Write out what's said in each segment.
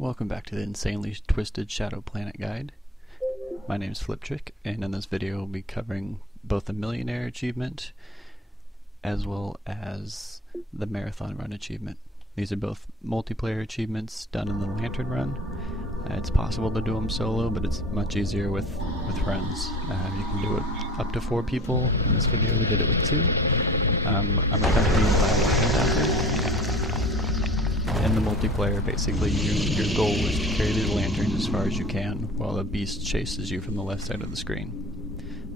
Welcome back to the Insanely Twisted Shadow Planet Guide. My name is Fliptriq, and in this video we'll be covering both the Millionaire achievement as well as the Marathon Run achievement. These are both multiplayer achievements done in the Lantern Run. It's possible to do them solo, but it's much easier with friends. You can do it up to 4 people. In this video we did it with 2. I'm accompanied by a handouter. In the multiplayer, basically, your goal is to carry the lantern as far as you can while the beast chases you from the left side of the screen.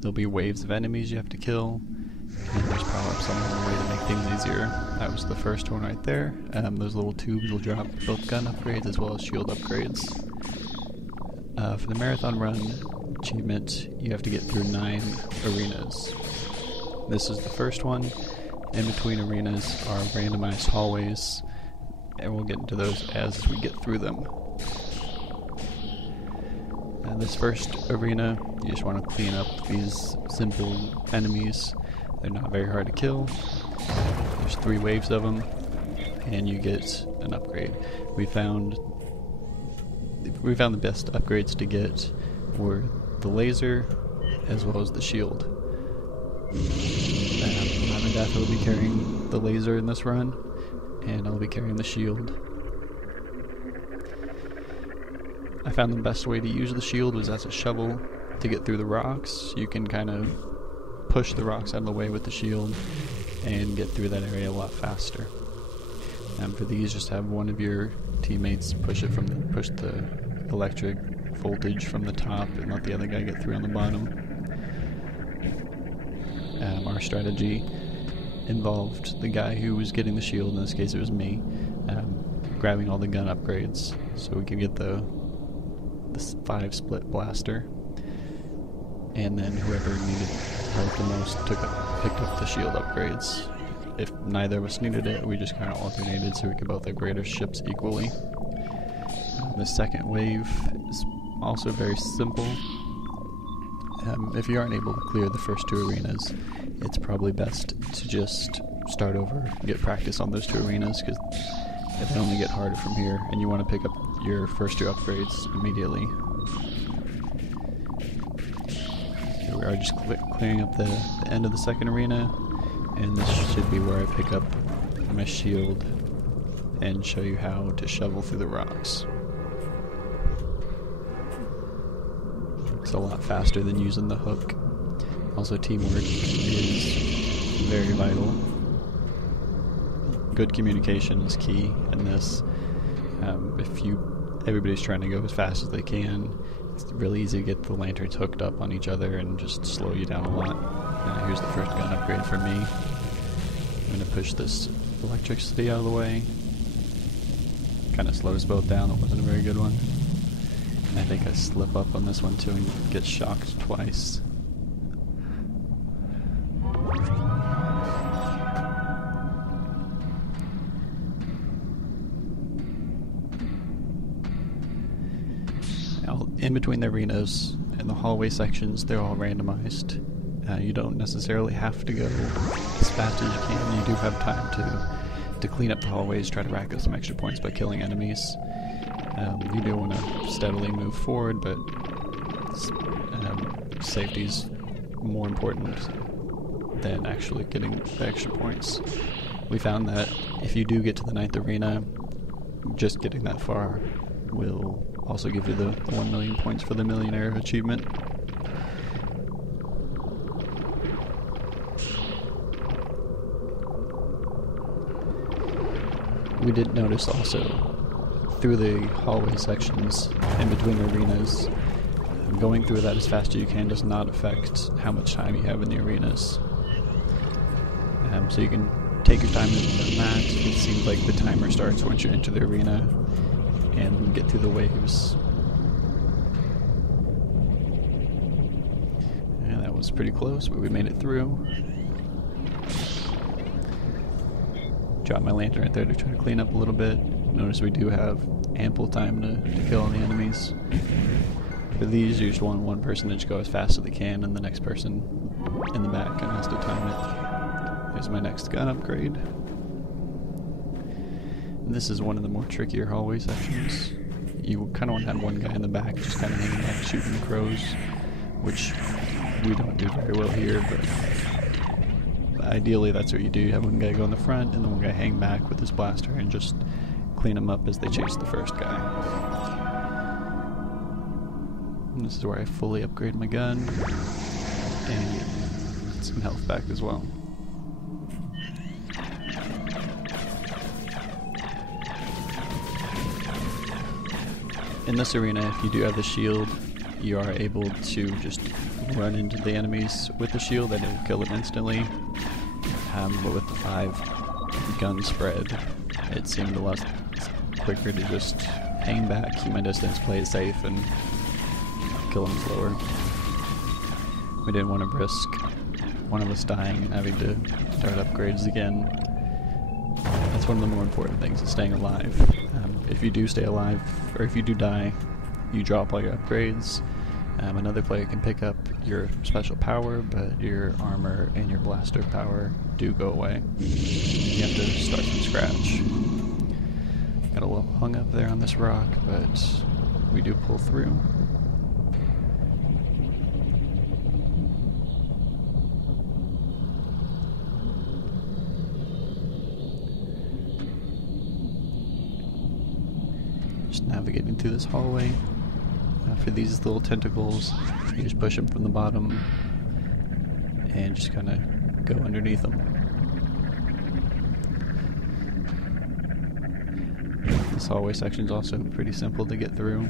There'll be waves of enemies you have to kill, and there's power-ups along the way to make things easier. That was the first one right there. Those little tubes will drop both gun upgrades as well as shield upgrades. For the Marathon Run achievement, you have to get through 9 arenas. This is the first one. In between arenas are randomized hallways, and we'll get into those as we get through them. This first arena, you just want to clean up these simple enemies. They're not very hard to kill. There's 3 waves of them, and you get an upgrade. We found the best upgrades to get were the laser as well as the shield. I'm and Death will be carrying the laser in this run, and I'll be carrying the shield. I found the best way to use the shield was as a shovel to get through the rocks. You can kind of push the rocks out of the way with the shield and get through that area a lot faster. And for these, just have one of your teammates push the electric voltage from the top and let the other guy get through on the bottom. Our strategy involved the guy who was getting the shield, in this case it was me, grabbing all the gun upgrades so we could get the 5 split blaster, and then whoever needed help the most picked up the shield upgrades. If neither of us needed it, we just kind of alternated so we could both upgrade our ships equally. The second wave is also very simple. If you aren't able to clear the first 2 arenas, it's probably best to just start over, get practice on those 2 arenas, because it only get harder from here, and you want to pick up your first 2 upgrades immediately. Here we are, just clearing up the end of the second arena, and this should be where I pick up my shield and show you how to shovel through the rocks. It's a lot faster than using the hook. Also, teamwork is very vital. Good communication is key in this. Everybody's trying to go as fast as they can, it's really easy to get the lanterns hooked up on each other and just slow you down a lot. Here's the first gun upgrade for me. I'm going to push this electricity out of the way. Kind of slowed us both down. It wasn't a very good one. I think I slip up on this one too and get shocked twice. Now, in between the arenas and the hallway sections, they're all randomized. You don't necessarily have to go as fast as you can. You do have time to clean up the hallways, try to rack up some extra points by killing enemies. You do want to steadily move forward, but safety's more important than actually getting the extra points. We found that if you do get to the 9th arena, just getting that far will also give you the 1 million points for the Millionaire achievement. We did notice also, through the hallway sections, in between the arenas, going through that as fast as you can does not affect how much time you have in the arenas. So you can take your time in that. It seems like the timer starts once you enter the arena and get through the waves. And that was pretty close, but we made it through. Drop my lantern right there to try to clean up a little bit. Notice we do have ample time to kill all the enemies. For these, you just want one person to just go as fast as they can, and the next person in the back kind of has to time it. Here's my next gun upgrade. And this is one of the more trickier hallway sections. you kind of want to have one guy in the back just kind of hanging back shooting the crows, which we don't do very well here, but ideally that's what you do. You have one guy go in the front and then one guy hang back with his blaster and just clean them up as they chase the first guy. And this is where I fully upgrade my gun and get some health back as well. In this arena, if you do have the shield, you are able to just run into the enemies with the shield and it will kill them instantly. But with the 5 gun spread, it seemed a lot quicker to just hang back, keep my distance, play it safe, and kill them slower. We didn't want to risk one of us dying and having to start upgrades again. That's one of the more important things, is staying alive. If you do stay alive, or if you do die, you drop all your upgrades. Another player can pick up your special power, but your armor and your blaster power do go away. You have to start from scratch. Got a little hung up there on this rock, but we do pull through. Just navigating through this hallway. For these little tentacles, you just push them from the bottom and just kind of go underneath them. This hallway section is also pretty simple to get through.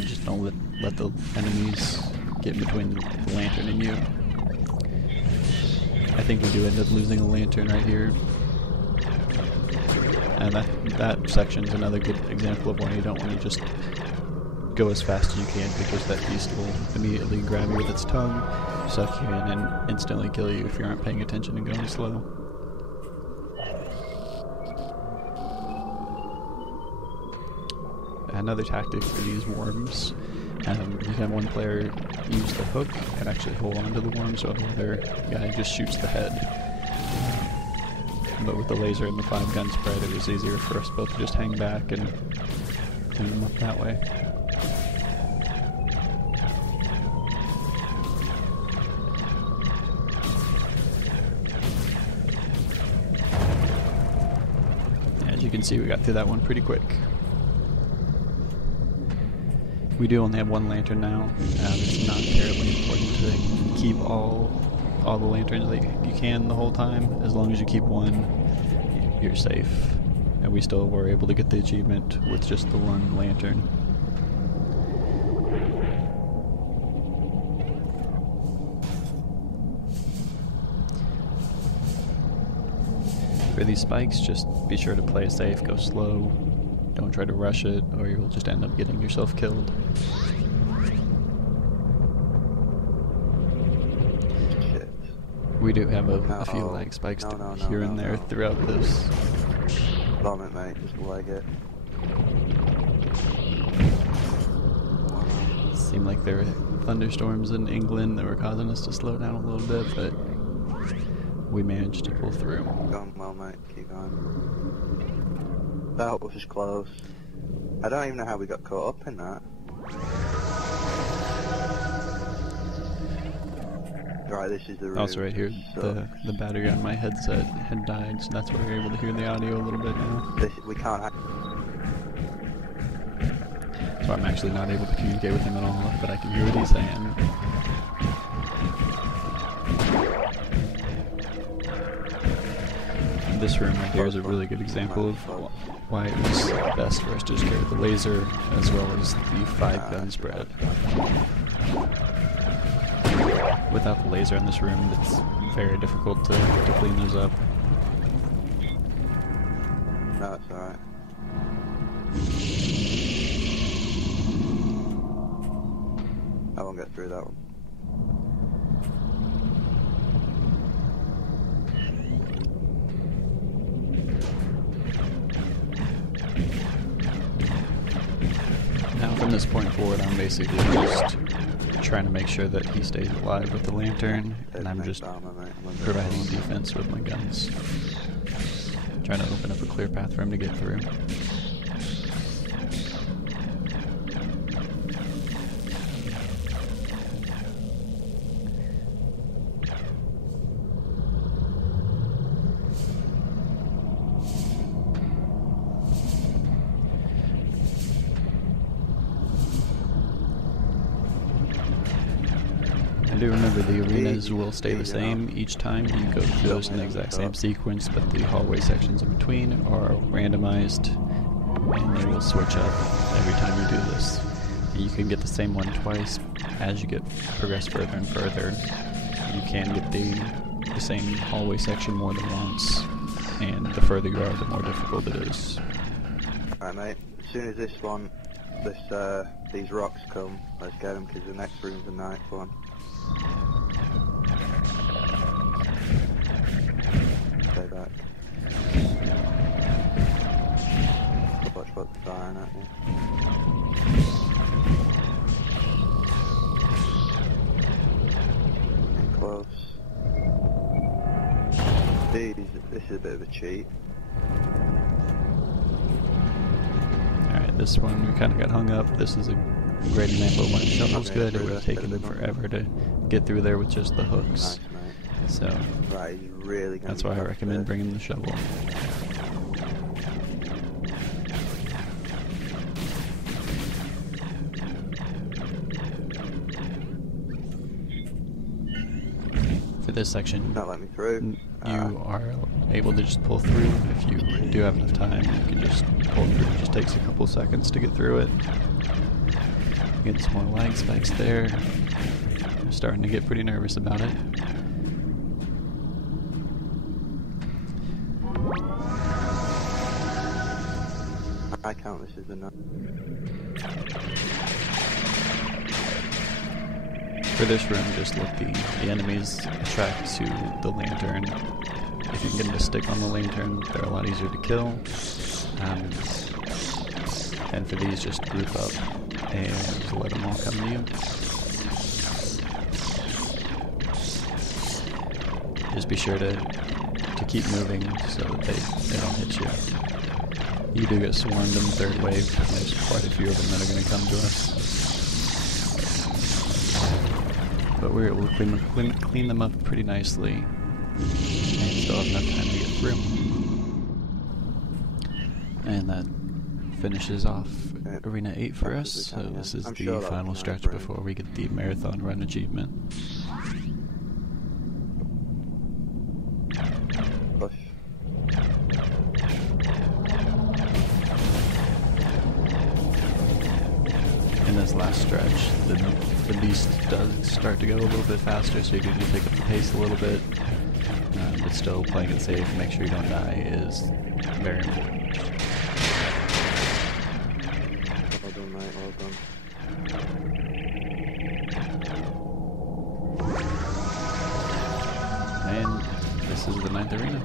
Just don't let the enemies get between the lantern and you. I think we do end up losing a lantern right here. And that section is another good example of why you don't want to just go as fast as you can, because that beast will immediately grab you with its tongue, suck you in, and instantly kill you if you aren't paying attention and going slow. Another tactic for these worms, you can have one player use the hook and actually hold on to the worm so the other guy just shoots the head. But with the laser and the 5 gun spread, it was easier for us both to just hang back and clean them up that way. As you can see, we got through that one pretty quick. We do only have one lantern now. It's not terribly important to keep all the lanterns that you can the whole time. As long as you keep one, you're safe. And we still were able to get the achievement with just the one lantern. For these spikes, just be sure to play it safe, go slow, don't try to rush it, or you'll just end up getting yourself killed. We do have a few lag spikes here and there throughout this. Bomb it, mate, just leg it. Seemed like there were thunderstorms in England that were causing us to slow down a little bit, but we managed to pull through. Going well, mate, keep going. That was close. I don't even know how we got caught up in that. Right, this is the room. Also right here, the battery on my headset had died, so that's why we're able to hear the audio a little bit now. We can't. So I'm actually not able to communicate with him at all, but I can hear what he's saying. This room right here is a really good example of why it was best for us to just carry the laser as well as the 5 gun spread. Without the laser in this room, it's very difficult to clean those up. No, it's alright. I won't get through that one. Now from this point forward, I'm basically just trying to make sure that he stays alive with the lantern, and I'm just providing defense with my guns. Trying to open up a clear path for him to get through. I do remember the arenas will stay the same each time. You go through those in the exact same sequence, but the hallway sections in between are randomized, and they will switch up every time you do this. You can get the same one twice. As you progress further and further, you can get the same hallway section more than once, and the further you are, the more difficult it is. Alright mate, as soon as these rocks come, let's get them, because the next room's a nice one. Stay back. Watch what's firing at you. Getting close. This is a bit of a cheat. Alright, this one we kind of got hung up. This is a great example of when a shovel's good. It would have taken them forever to get through there with just the hooks. Nice, mate. So Right, he's really gonna that's why I recommend bringing the shovel. For this section, not let me through. you are able to just pull through. If you do have enough time, you can just pull through. It just takes a couple seconds to get through it. Get some more lag spikes there. I'm starting to get pretty nervous about it. I count this as enough. For this room, just let the enemies attract to the lantern. If you can get them to stick on the lantern, they're a lot easier to kill. And for these, just group up and just let them all come to you. Just be sure to keep moving so that they don't hit you. You do get swarmed in the third wave, and there's quite a few of them that are going to come to us. But we're able to clean them up pretty nicely, and still have enough time to get through. And that finishes off Arena 8 for us, so this is the final stretch before we get the Marathon Run achievement. Push. In this last stretch, the beast does start to go a little bit faster, so you need to pick up the pace a little bit, but still playing it safe, make sure you don't die is very important. Well done, mate, well done. And this is the 9th arena.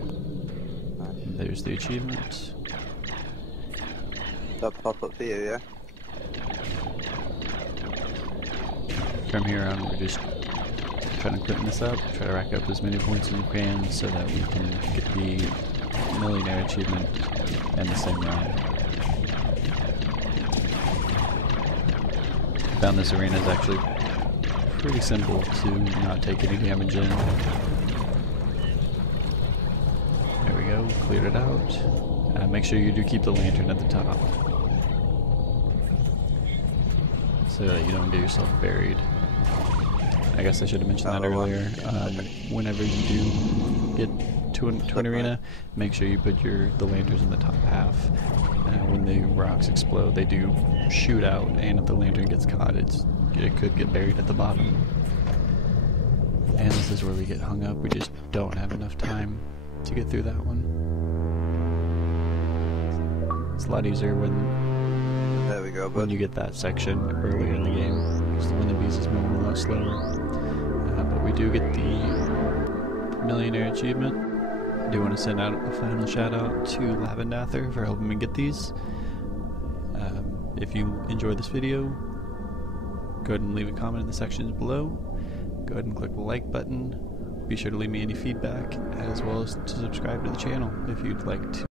Nice. There's the achievement. That'll pop up for you, yeah? From here on, we're just trying to clean this up, try to rack up as many points as we can so that we can get the Millionaire achievement and the same run. I found this arena is actually pretty simple to not take any damage in. There we go, cleared it out. Make sure you do keep the lantern at the top so that you don't get yourself buried. I guess I should have mentioned that earlier. Whenever you do get to an arena, make sure you put the lanterns in the top half. When the rocks explode, they do shoot out, and if the lantern gets caught, it could get buried at the bottom. And this is where we get hung up. We just don't have enough time to get through that one. It's a lot easier when There we go, when you get that section earlier in the game, just when the beast is moving a lot slower. But we do get the Millionaire achievement. I do want to send out a final shout out to Lavendather for helping me get these. If you enjoyed this video, go ahead and leave a comment in the sections below. Go ahead and click the like button. Be sure to leave me any feedback, as well as to subscribe to the channel if you'd like to.